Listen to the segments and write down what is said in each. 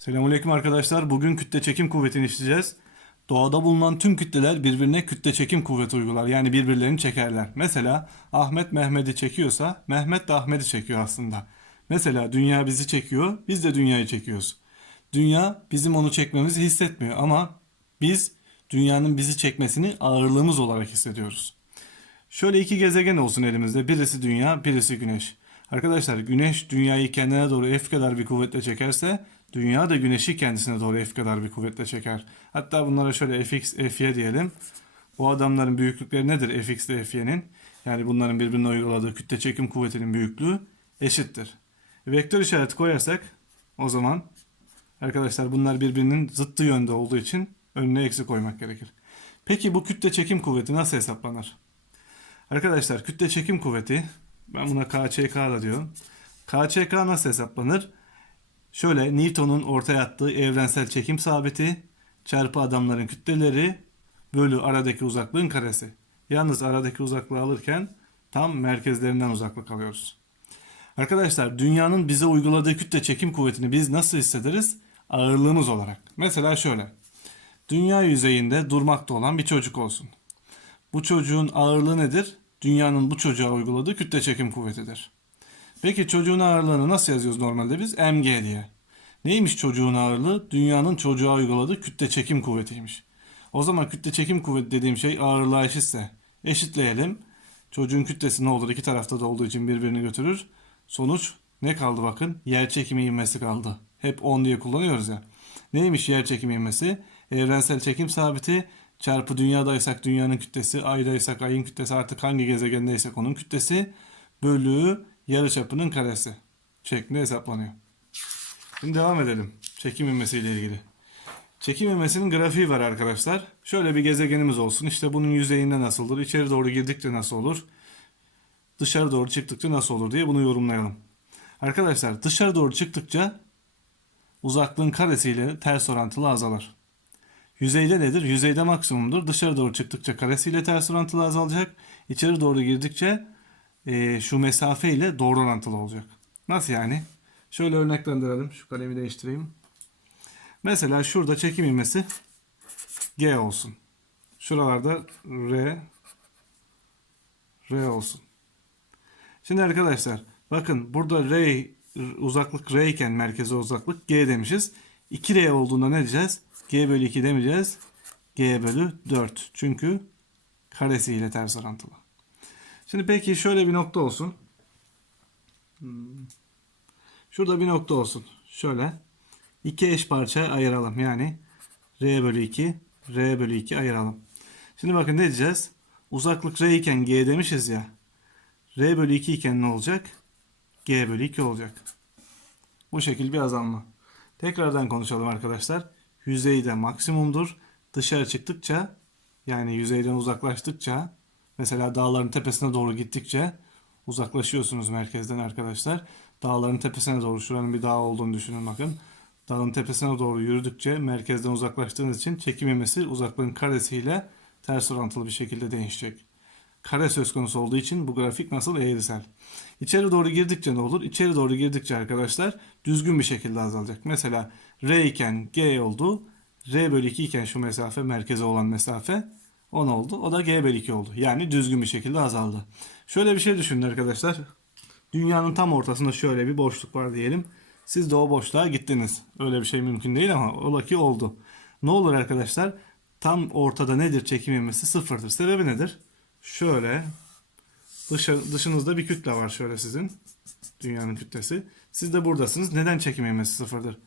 Selamünaleyküm arkadaşlar. Bugün kütle çekim kuvvetini işleyeceğiz. Doğada bulunan tüm kütleler birbirine kütle çekim kuvveti uygular. Yani birbirlerini çekerler. Mesela Ahmet Mehmet'i çekiyorsa Mehmet de Ahmet'i çekiyor aslında. Mesela dünya bizi çekiyor, biz de dünyayı çekiyoruz. Dünya bizim onu çekmemizi hissetmiyor ama biz dünyanın bizi çekmesini ağırlığımız olarak hissediyoruz. Şöyle iki gezegen olsun elimizde. Birisi dünya, birisi güneş. Arkadaşlar güneş dünyayı kendine doğru F kadar bir kuvvetle çekerse dünya da güneşi kendisine doğru F kadar bir kuvvetle çeker. Hatta bunlara şöyle fx, fy diyelim. Bu adamların büyüklükleri nedir fx ile fy'nin? Yani bunların birbirine uyguladığı kütle çekim kuvvetinin büyüklüğü eşittir. Vektör işareti koyarsak o zaman arkadaşlar bunlar birbirinin zıttı yönde olduğu için önüne eksi koymak gerekir. Peki bu kütle çekim kuvveti nasıl hesaplanır? Arkadaşlar kütle çekim kuvveti ben buna KÇK da diyorum. KÇK nasıl hesaplanır? Şöyle Newton'un ortaya attığı evrensel çekim sabiti çarpı adamların kütleleri bölü aradaki uzaklığın karesi. Yalnız aradaki uzaklığı alırken tam merkezlerinden uzaklık alıyoruz. Arkadaşlar dünyanın bize uyguladığı kütle çekim kuvvetini biz nasıl hissederiz? Ağırlığımız olarak. Mesela şöyle. Dünya yüzeyinde durmakta olan bir çocuk olsun. Bu çocuğun ağırlığı nedir? Dünyanın bu çocuğa uyguladığı kütle çekim kuvvetidir. Peki çocuğun ağırlığını nasıl yazıyoruz normalde biz? mg diye. Neymiş çocuğun ağırlığı? Dünyanın çocuğa uyguladığı kütle çekim kuvvetiymiş. O zaman kütle çekim kuvveti dediğim şey ağırlığa eşitse eşitleyelim. Çocuğun kütlesi ne olur? İki tarafta da olduğu için birbirini götürür. Sonuç ne kaldı bakın? Yer çekimi ivmesi kaldı. Hep 10 diye kullanıyoruz ya. Neymiş yer çekimi ivmesi? Evrensel çekim sabiti çarpı dünyadaysak dünyanın kütlesi, aydaysak ayın kütlesi artık hangi gezegendeysek onun kütlesi bölü yarıçapının karesi şeklinde hesaplanıyor. Şimdi devam edelim çekim ivmesiyle ilgili. Çekim ivmesinin grafiği var arkadaşlar. Şöyle bir gezegenimiz olsun. İşte bunun yüzeyinde nasıldır? İçeri doğru girdikçe nasıl olur? Dışarı doğru çıktıkça nasıl olur diye bunu yorumlayalım. Arkadaşlar dışarı doğru çıktıkça uzaklığın karesiyle ters orantılı azalır. Yüzeyde nedir? Yüzeyde maksimumdur. Dışarı doğru çıktıkça karesiyle ters orantılı azalacak. İçeri doğru girdikçe e, şu mesafe ile doğru orantılı olacak. Nasıl yani? Şöyle örneklendirelim. Şu kalemi değiştireyim. Mesela şurada çekim ivmesi G olsun. Şuralarda R R olsun. Şimdi arkadaşlar bakın burada R uzaklık R iken merkeze uzaklık G demişiz. 2R olduğunda ne diyeceğiz? G bölü 2 demeyeceğiz. G bölü 4. Çünkü karesiyle ters orantılı. Şimdi peki şöyle bir nokta olsun. Hmm. Şurada bir nokta olsun. Şöyle. iki eş parça ayıralım. Yani R bölü 2, R bölü 2 ayıralım. Şimdi bakın ne diyeceğiz? Uzaklık R iken G demişiz ya. R bölü 2 iken ne olacak? G bölü 2 olacak. Bu şekil bir azalma. Tekrardan konuşalım arkadaşlar. Yüzeyde maksimumdur. Dışarı çıktıkça yani yüzeyden uzaklaştıkça mesela dağların tepesine doğru gittikçe uzaklaşıyorsunuz merkezden arkadaşlar. Dağların tepesine doğru şuranın bir dağ olduğunu düşünün bakın. Dağın tepesine doğru yürüdükçe merkezden uzaklaştığınız için çekim uzaklığın karesiyle ters orantılı bir şekilde değişecek. Kare söz konusu olduğu için bu grafik nasıl eğrisel. İçeri doğru girdikçe ne olur? İçeri doğru girdikçe arkadaşlar düzgün bir şekilde azalacak. Mesela R iken G oldu. R bölü 2 iken şu mesafe merkeze olan mesafe 10 oldu. O da G bölü 2 oldu. Yani düzgün bir şekilde azaldı. Şöyle bir şey düşünün arkadaşlar. Dünyanın tam ortasında şöyle bir boşluk var diyelim. Siz de o boşluğa gittiniz. Öyle bir şey mümkün değil ama ola ki oldu. Ne olur arkadaşlar? Tam ortada nedir çekim ivmesi? Sıfırdır. Sebebi nedir? Şöyle dışarı, dışınızda bir kütle var şöyle sizin. Dünyanın kütlesi. Siz de buradasınız. Neden çekim ivmesi sıfırdır?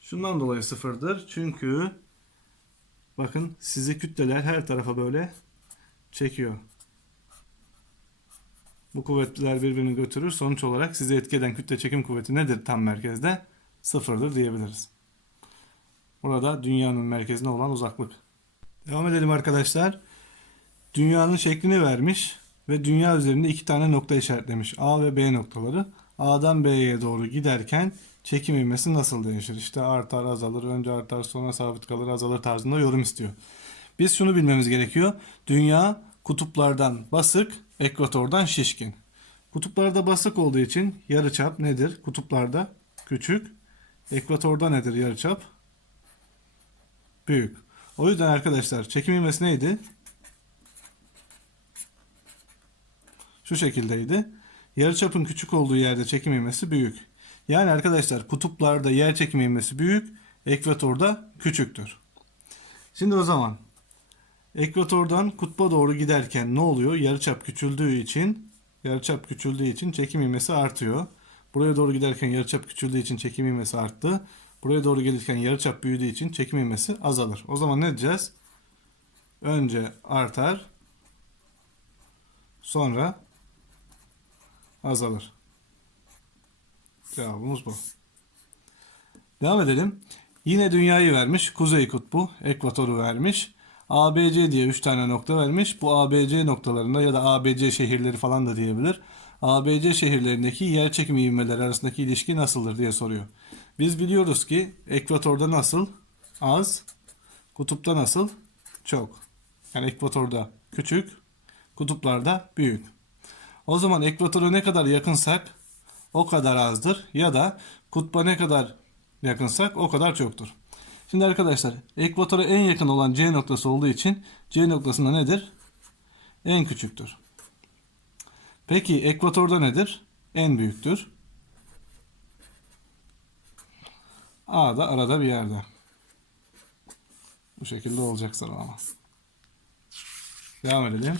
Şundan dolayı sıfırdır. Çünkü bakın sizi kütleler her tarafa böyle çekiyor. Bu kuvvetler birbirini götürür. Sonuç olarak sizi etki eden kütle çekim kuvveti nedir tam merkezde? Sıfırdır diyebiliriz. Burada dünyanın merkezine olan uzaklık. Devam edelim arkadaşlar. Dünyanın şeklini vermiş ve dünya üzerinde iki tane nokta işaretlemiş. A ve B noktaları. A'dan B'ye doğru giderken çekim ivmesi nasıl değişir? İşte artar, azalır, önce artar, sonra sabit kalır, azalır tarzında yorum istiyor. Biz şunu bilmemiz gerekiyor. Dünya kutuplardan basık, ekvatordan şişkin. Kutuplarda basık olduğu için yarıçap nedir? Kutuplarda küçük, Ekvatorda nedir yarıçap? Büyük. O yüzden arkadaşlar çekim ivmesi neydi? Şu şekildeydi. Yarıçapın küçük olduğu yerde çekim ivmesi büyük. Yani arkadaşlar kutuplarda yer çekim ivmesi büyük, ekvatorda küçüktür. Şimdi o zaman ekvatordan kutba doğru giderken ne oluyor? Yarıçap küçüldüğü için yarıçap küçüldüğü için çekim ivmesi artıyor. Buraya doğru giderken yarıçap küçüldüğü için çekim ivmesi arttı. Buraya doğru gelirken yarıçap büyüdüğü için çekim ivmesi azalır. O zaman ne diyeceğiz? Önce artar, sonra azalır. Cevabımız bu. Devam edelim. Yine dünyayı vermiş. Kuzey kutbu, ekvatoru vermiş. ABC diye 3 tane nokta vermiş. Bu ABC noktalarında ya da ABC şehirleri falan da diyebilir. ABC şehirlerindeki yer çekimi ivmeleri arasındaki ilişki nasıldır diye soruyor. Biz biliyoruz ki ekvatorda nasıl? Az. Kutupta nasıl? Çok. Yani ekvatorda küçük, kutuplarda büyük. O zaman ekvatora ne kadar yakınsak o kadar azdır ya da kutba ne kadar yakınsak o kadar çoktur. Şimdi arkadaşlar ekvatora en yakın olan C noktası olduğu için C noktasında nedir? En küçüktür. Peki ekvatorda nedir? En büyüktür. A da arada bir yerde. Bu şekilde olacak sıralama. Devam edelim.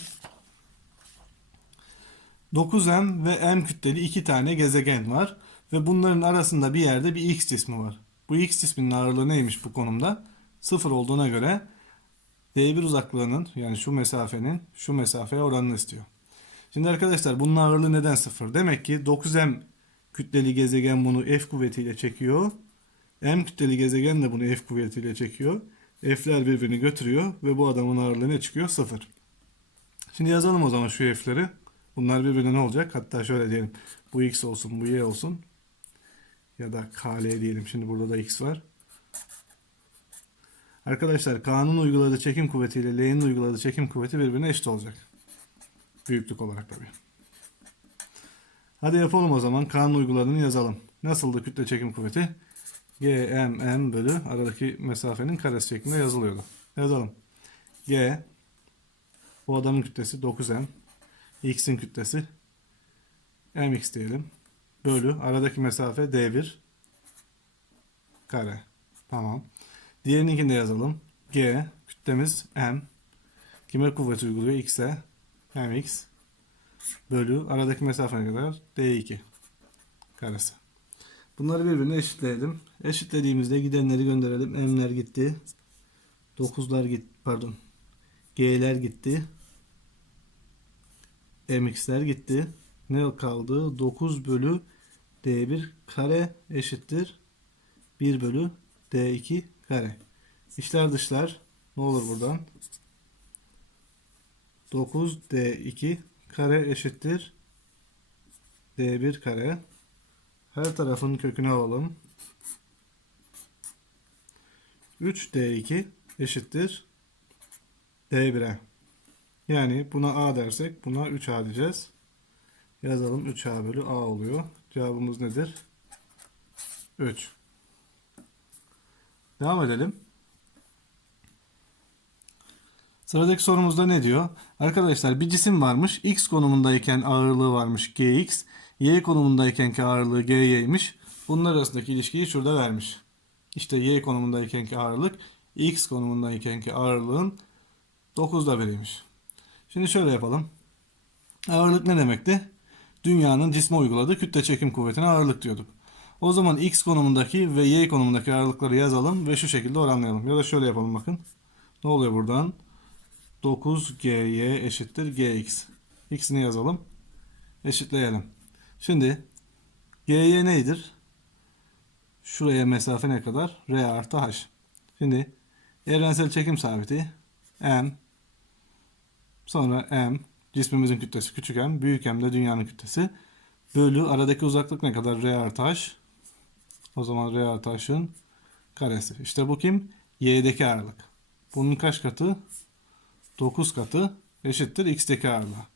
9M ve M kütleli iki tane gezegen var. Ve bunların arasında bir yerde bir X cismi var. Bu X cisminin ağırlığı neymiş bu konumda? Sıfır olduğuna göre D1 uzaklığının yani şu mesafenin şu mesafeye oranını istiyor. Şimdi arkadaşlar bunun ağırlığı neden sıfır? Demek ki 9M kütleli gezegen bunu F kuvvetiyle çekiyor. M kütleli gezegen de bunu F kuvvetiyle çekiyor. F'ler birbirini götürüyor ve bu adamın ağırlığı ne çıkıyor? Sıfır. Şimdi yazalım o zaman şu F'leri. Bunlar birbirine ne olacak? Hatta şöyle diyelim. Bu X olsun, bu Y olsun. Ya da KL diyelim. Şimdi burada da X var. Arkadaşlar K'nın uyguladığı çekim kuvveti ile L'nin uyguladığı çekim kuvveti birbirine eşit olacak. Büyüklük olarak tabii. Hadi yapalım o zaman. K'nın uyguladığını yazalım. Nasıldı kütle çekim kuvveti? G, M, M bölü aradaki mesafenin karesi şeklinde yazılıyordu. Yazalım. G bu adamın kütlesi 9M. X'in kütlesi mx diyelim. Bölü aradaki mesafe d1 kare. Tamam. Diğerininkini de yazalım. G kütlemiz m. Kime kuvvet uyguluyor? X'e. mx bölü aradaki mesafe ne kadar? d2 karesi. Bunları birbirine eşitleyelim. Eşitlediğimizde gidenleri gönderelim. M'ler gitti. 9'lar git pardon. G'ler gitti. Mx'ler gitti. Ne kaldı? 9 bölü d1 kare eşittir 1 bölü d2 kare. İçler dışlar ne olur buradan? 9 d2 kare eşittir d1 kare. Her tarafın kökünü alalım. 3 d2 eşittir d1'e. Yani buna a dersek buna 3a diyeceğiz. Yazalım 3a bölü a oluyor. Cevabımız nedir? 3. Devam edelim. Sıradaki sorumuzda ne diyor? Arkadaşlar bir cisim varmış. X konumundayken ağırlığı varmış gx. Y konumundaykenki ağırlığı gy'ymiş. Bunlar arasındaki ilişkiyi şurada vermiş. İşte y konumundaykenki ağırlık x konumundaykenki ağırlığın 9'da biriymiş. Şimdi şöyle yapalım. Ağırlık ne demekti? Dünyanın cisme uyguladığı kütle çekim kuvvetine ağırlık diyorduk. O zaman x konumundaki ve y konumundaki ağırlıkları yazalım ve şu şekilde oranlayalım. Ya da şöyle yapalım bakın. Ne oluyor buradan? 9gy eşittir gx. x'ini yazalım. Eşitleyelim. Şimdi gy neydir? Şuraya mesafe ne kadar? r artı h. Şimdi evrensel çekim sabiti m sonra m cismimizin kütlesi küçük m büyük m de dünyanın kütlesi bölü aradaki uzaklık ne kadar? r artı h. O zaman r artı h'ın karesi. İşte bu kim? y'deki ağırlık. Bunun kaç katı? 9 katı eşittir x'teki ağırlığı.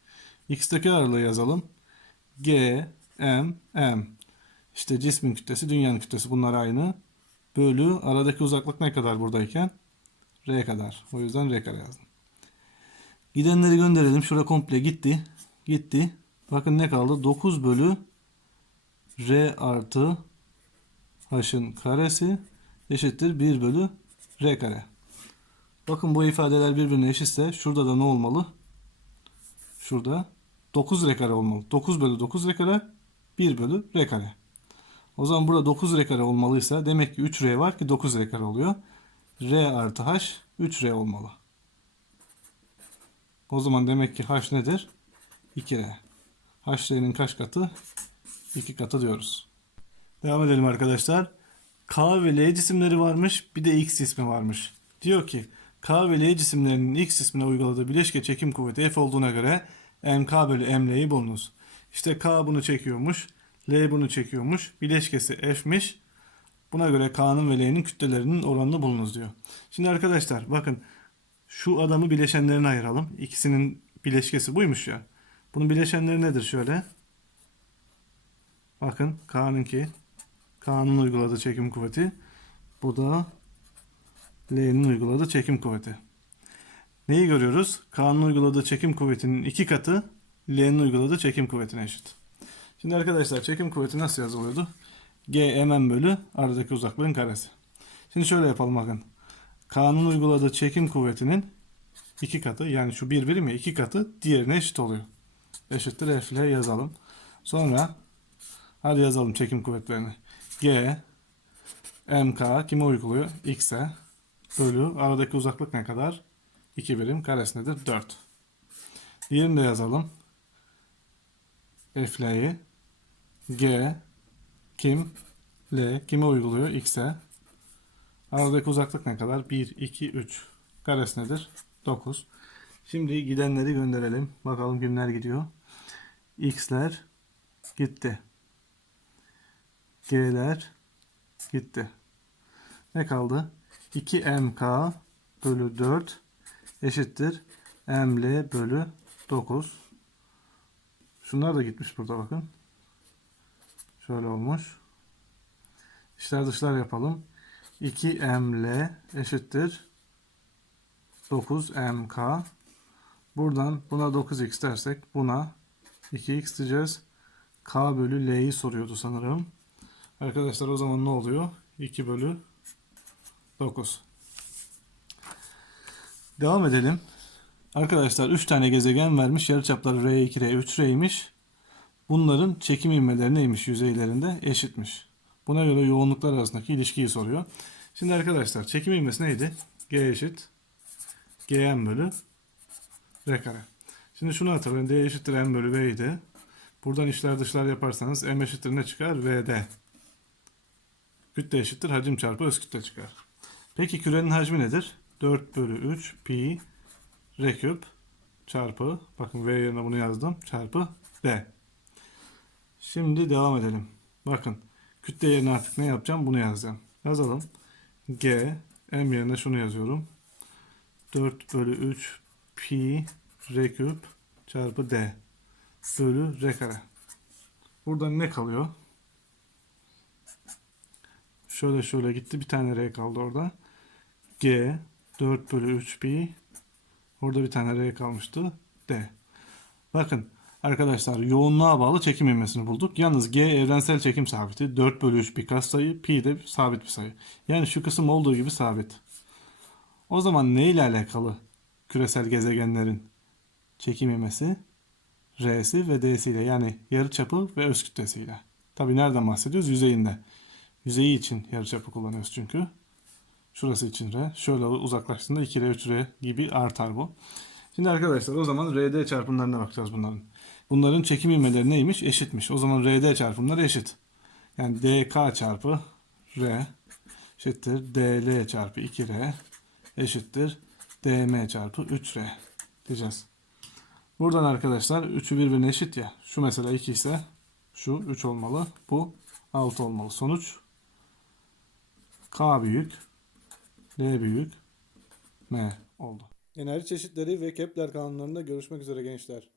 x'teki ağırlığı yazalım. G, M, M. İşte cismin kütlesi, dünyanın kütlesi bunlar aynı. bölü aradaki uzaklık ne kadar buradayken? R kadar. O yüzden R kare yazdım. Gidenleri gönderelim. Şurada komple gitti. Gitti. Bakın ne kaldı? 9 bölü R artı H'ın karesi eşittir 1 bölü R kare. Bakın bu ifadeler birbirine eşitse şurada da ne olmalı? Şurada 9 R kare olmalı. 9 bölü 9 R kare 1 bölü R kare. O zaman burada 9 R kare olmalıysa demek ki 3 R var ki 9 R kare oluyor. R artı H 3 R olmalı. O zaman demek ki H nedir? 2R. H R'nin kaç katı? 2 katı diyoruz. Devam edelim arkadaşlar. K ve L cisimleri varmış. Bir de X ismi varmış. Diyor ki K ve L cisimlerinin X ismine uyguladığı bileşke çekim kuvveti F olduğuna göre MK bölü ML'yi bulunuz. İşte K bunu çekiyormuş. L bunu çekiyormuş. Bileşkesi F'miş. Buna göre K'nın ve L'nin kütlelerinin oranını bulunuz diyor. Şimdi arkadaşlar bakın şu adamı bileşenlerine ayıralım. İkisinin bileşkesi buymuş ya. Bunun bileşenleri nedir şöyle? Bakın K'nınki K'nın uyguladığı çekim kuvveti. Bu da L'nin uyguladığı çekim kuvveti. Neyi görüyoruz? K'nın uyguladığı çekim kuvvetinin iki katı L'nin uyguladığı çekim kuvvetine eşit. Şimdi arkadaşlar çekim kuvveti nasıl yazılıyordu? G mm bölü aradaki uzaklığın karesi. Şimdi şöyle yapalım bakın. K'nın uyguladığı çekim kuvvetinin iki katı yani şu bir birim ya iki katı diğerine eşit oluyor. Eşittir F ile yazalım. Sonra hadi yazalım çekim kuvvetlerini. G MK kime uyguluyor? X'e bölü aradaki uzaklık ne kadar? 2 birim karesi nedir? 4. Diğerini de yazalım. F'leyi G kim L kime uyguluyor? X'e. Aradaki uzaklık ne kadar? 1, 2, 3. Karesi nedir? 9. Şimdi gidenleri gönderelim. Bakalım kimler gidiyor. X'ler gitti. G'ler gitti. Ne kaldı? 2MK bölü 4 eşittir ML bölü 9. Şunlar da gitmiş burada bakın. Şöyle olmuş. İşler dışlar yapalım. 2ML eşittir 9MK. Buradan buna 9x dersek buna 2x diyeceğiz. K bölü L'yi soruyordu sanırım. Arkadaşlar o zaman ne oluyor? 2 bölü 9. Devam edelim. Arkadaşlar 3 tane gezegen vermiş. Yarıçapları R2, R3, R'ymiş. Bunların çekim ivmeleri neymiş yüzeylerinde? Eşitmiş. Buna göre yoğunluklar arasındaki ilişkiyi soruyor. Şimdi arkadaşlar çekim ivmesi neydi? G eşit Gm bölü R kare. Şimdi şunu hatırlayın. D eşittir M bölü V idi. Buradan içler dışlar yaparsanız M eşittir ne çıkar? VD. Kütle eşittir hacim çarpı öz kütle çıkar. Peki kürenin hacmi nedir? 4 bölü 3 pi r küp çarpı bakın v yerine bunu yazdım çarpı d. Şimdi devam edelim. Bakın kütle yerine artık ne yapacağım? Bunu yazacağım. Yazalım. G m yerine şunu yazıyorum. 4 bölü 3 pi r küp çarpı d bölü r kare. Buradan ne kalıyor? Şöyle şöyle gitti. Bir tane r kaldı orada. G 4 bölü 3 pi Orada bir tane R kalmıştı. D. Bakın arkadaşlar yoğunluğa bağlı çekim ivmesini bulduk. Yalnız G evrensel çekim sabiti. 4 bölü 3 bir katsayı. Pi de sabit bir sayı. Yani şu kısım olduğu gibi sabit. O zaman ne ile alakalı küresel gezegenlerin çekim ivmesi? R'si ve D'siyle yani yarıçapı ve öz kütlesiyle. Tabi nereden bahsediyoruz? Yüzeyinde. Yüzeyi için yarıçapı kullanıyoruz çünkü. Şurası için R. Şöyle uzaklaştığında 2R, 3R gibi artar bu. Şimdi arkadaşlar o zaman RD çarpımlarına bakacağız bunların. Bunların çekim ivmeleri neymiş? Eşitmiş. O zaman RD çarpımları eşit. Yani DK çarpı R eşittir DL çarpı 2R eşittir DM çarpı 3R diyeceğiz. Buradan arkadaşlar 3'ü birbirine eşit ya. Şu mesela 2 ise şu 3 olmalı. Bu 6 olmalı. Sonuç K büyük L büyük M oldu. Enerji çeşitleri ve Kepler kanunlarında görüşmek üzere gençler.